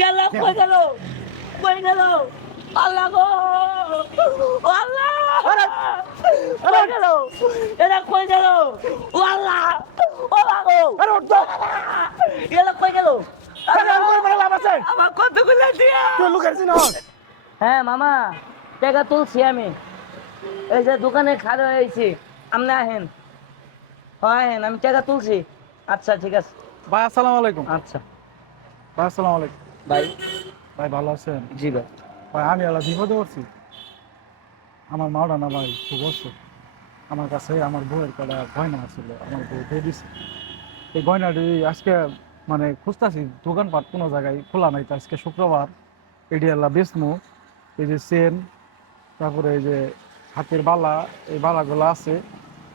ইয়াল্লা কই গেল? কই গেল? আল্লাহ গো! আল্লাহ! কই গেল? এরা কই গেল? ও আল্লাহ! ও গো! আরে তো! ইয়াল্লা কই গেল? আমার কতগুলো দিয়া? তুই লুকাইছিস না? হ্যাঁ মামা টাকা তুলছি আমি। এই যে দোকানে খাড়া হয়েছি। আপনি আহেন। হ্যাঁ আহেন আমি টাকা তুলছি। আচ্ছা ঠিক আছে। ভাই আসসালামু আলাইকুম। আচ্ছা। ভাই আসসালামু আলাইকুম। ভাই। ভাই ভালো আছেন? জি ভাই। ভাই আমি আলা বিপদে পড়ছি। আমার মাওটা না ভাই খুব অসুখ। আমার কাছে আমার বউয়ের কটা গয়না আছিল আমার বউ দিয়ে দিছে। এই গয়নাটি আজকে মানে খুঁজতেছি দোকানপাট কোনো জায়গায় খোলা নাই তো আজকে শুক্রবার। এটি আল্লাহ বেসমু এই যে চেন তারপরে এই যে হাতের বালা এই বালাগুলো আছে।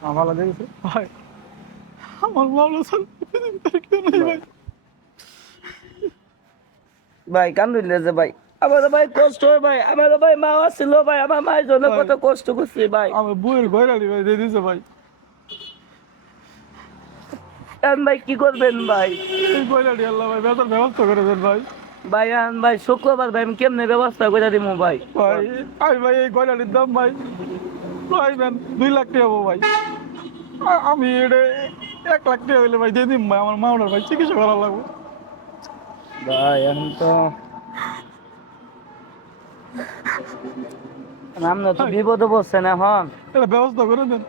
আমার বালা দেখেছে ভাই আমার মাওলা ছাড়া পৃথিবীতে কেউ নেই ভাই। ভাই কান্দুন যে ভাই। আমার ভাই কষ্ট হয় ভাই আমার ভাই মা ছিল ভাই আমার মায়ের জন্য কত কষ্ট করছি ভাই। আমার বউয়ের গয়নাটি ভাই দিয়ে দিছে ভাই। এখন ভাই কি করবেন ভাই? এই আল্লাহ ভাই বেতন ব্যবস্থা করে দেন ভাই। ভাই এখন ভাই শুক্রবার ভাই আমি কেমনে ব্যবস্থা করে দিব ভাই? ভাই আমি ভাই এই গয়নাটির দাম ভাই। ভাইবেন দুই লাখ টাকা হব ভাই। আমি এটা এক লাখ টাকা হইলে ভাই দিয়ে দিন ভাই আমার মা ওনার ভাই চিকিৎসা করা লাগবে। ভাই এখন তো আমরা তো বিপদে পড়ছে না এখন। এটা ব্যবস্থা করে দেন।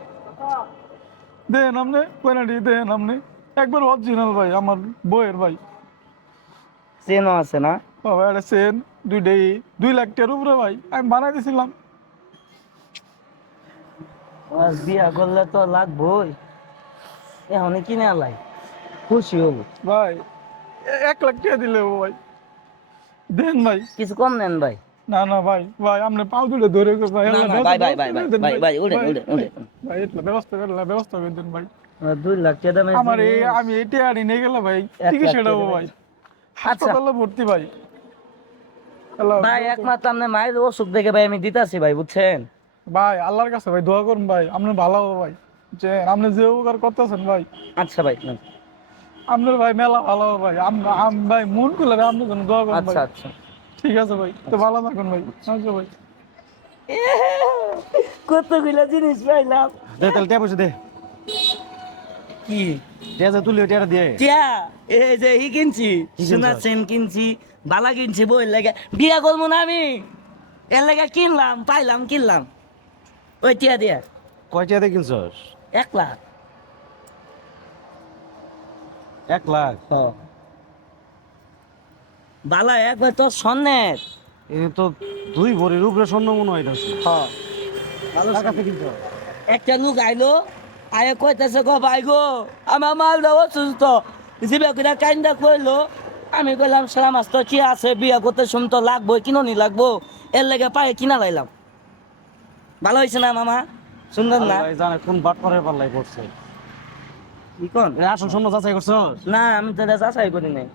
দেন আপনি গয়নাটি দেন আপনি। একবার অরিজিনাল ভাই আমার বইয়ের ভাই। চেনও আছে না? বাবা এটা সেন দুইটাই দুই লাখ টাকার উপরে ভাই আমি বানাই দিয়েছিলাম আর বিয়া করলে তো লাগবই। এখন কিনে আলাই খুশি হব। ভাই এক লাখ টাকা দিলে ভাই। দেন ভাই। কিছু কম নেন ভাই। না না ভাই ভাই আপনি পাও দুটো ধরে গো ভাই ভাই, ভাই, ভাই, ভাই, ভাই, ভাই, উঠেন, উঠেন। ভাই এটা ব্যবস্থা করে ব্যবস্থা করে দেন ভাই। দুই লাখ টাকা দামের আমার এই আমি এইটা আনি নিয়ে গেলাম ভাই চিকিৎসা ভাই। আচ্ছা হাসপাতালে ভর্তি ভাই। ভাই একমাত্র আপনার মায়ের অসুখ দেখে ভাই আমি দিতাছি ভাই বুঝছেন? ভাই আল্লাহর কাছে ভাই দোয়া করুন ভাই আপনি ভালো হব ভাই। যে আপনি যে উপকার করতেছেন ভাই। আচ্ছা ভাই। আপনার ভাই মেলা ভালো হবে ভাই। আম ভাই মন খুলে আপনার জন্য দোয়া করুন আচ্ছা আচ্ছা। ঠিক আছে ভাই তো ভালো থাকুন ভাই। আচ্ছা ভাই। কতগুলো জিনিস পাইলাম। দে তাহলে টিয়া পয়সা দে। কি? তুলি দিয়ে টিয়া? এই যে ই কিনছি সোনা চেন কিনছি বালা কিনছি বই লাগে। বিয়া করব না আমি। এর লাগে কিনলাম পাইলাম কিনলাম। ওই টিয়া দিয়া। কয় টিয়া দিয়ে কিনছস? এক লাখ। এক লাখ। বালা একবার তো স্বর্ণের। এ তো দুই ভরির উপরে স্বর্ণ মনে হয় কিনছ একটা লোক আইলো আয়ে কইতেছে গো ভাই গো আমার মাল দেওয়া অসুস্থ। জিবে করে কাইন্দা কইলো আমি কইলাম সালাম মাস তো কি আছে বিয়া করতে শুন তো লাগবো কিননি লাগবো। এর লেগে পায়ে কিনা লাইলাম। ভালো হয়েছে না মামা? সুন্দর না? জানে কোন বাট করে পাল্লাই পড়ছে। কি কোন? আসল স্বর্ণ যাচাই করছস? না আমি তো যাচাই করি নাই।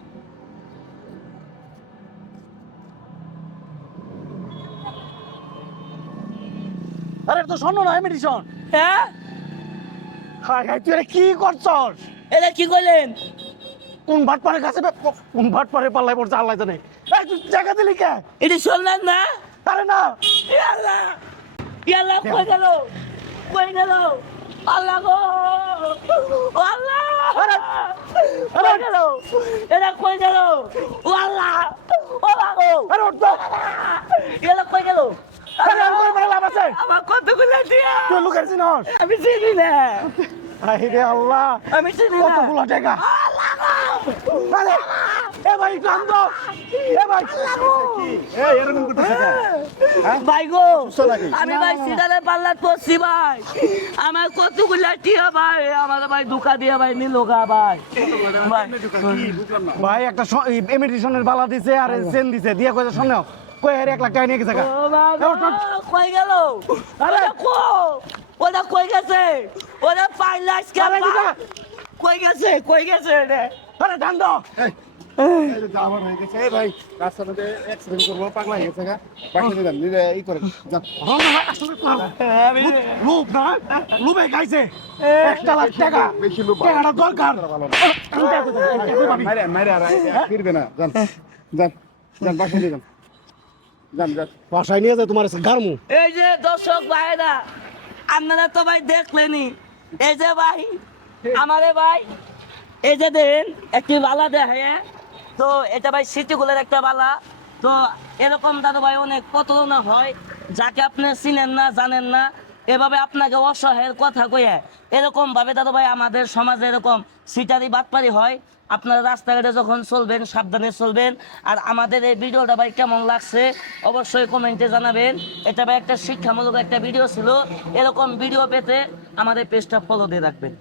আরে তো শোনো না মেডিসন হ্যাঁ? হাই হাই তুই কি করছস? এটা কি করলেন কোন ভাটপাড়ের কাছে কোন ভাটপাড়ে পাল্লাই পড়ছে আল্লাহ জানে। এই তুই জায়গা দিলি কে? এটা শুনলেন না? আরে না। ইয়াল্লা ইয়াল্লা কই গেল? কই গেল? আল্লাহ গো। আল্লাহ! কই গেল। এটা কই গেল? ও আল্লাহ! ও আল্লাহ গো আরে তো! ইয়াল্লা কই গেল? আরে আমার মানে লাভ আছে। আমার কতগুলো দিয়া? তুই লুকাইছিস না আমি চিনি না। হাই রে আল্লাহ! আমি চিনি না। টাকা আরে! এ ভাই কান্দ ভাই। করতেছ ভাই গো আমি ভাই সিদারে পাল্লা পড়ছি ভাই। আমার কতগুলো টিয়া ভাই আমার ভাই দুকা দিয়া ভাই নিলোগা ভাই। ভাই। ভাই একটা এমিটেশনের বালা দিছে আর চেন দিছে। দিয়ে কইছে শোনো কই আর এক লাখ টাকা নিয়ে গেছে গা। ও বাবা, কই গেল? আরে কো ওটা কই গেছে? ওটা পাইলাস কে কই গেছে কই গেছে রে আরে কান্দ আমার বাসায় নিয়ে যায় তোমার গারমু। এই যে দর্শক ভাইরা আপনারা তো ভাই দেখলেনি এই যে ভাই আমারে ভাই এই যে দেন একটি বালা দেখে তো এটা ভাই সিটিগুলোর একটা বালা। তো এরকম দাদু ভাই অনেক প্রতারণা হয়, যাকে আপনি চিনেন না, জানেন না, এভাবে আপনাকে অসহায়ের কথা কয়ে এরকম ভাবে দাদু ভাই আমাদের সমাজে এরকম সিটারি বাটপারি হয়। আপনারা রাস্তাঘাটে যখন চলবেন, সাবধানে চলবেন। আর আমাদের এই ভিডিওটা ভাই কেমন লাগছে, অবশ্যই কমেন্টে জানাবেন। এটা ভাই একটা শিক্ষামূলক একটা ভিডিও ছিল। এরকম ভিডিও পেতে আমাদের পেজটা ফলো দিয়ে রাখবেন।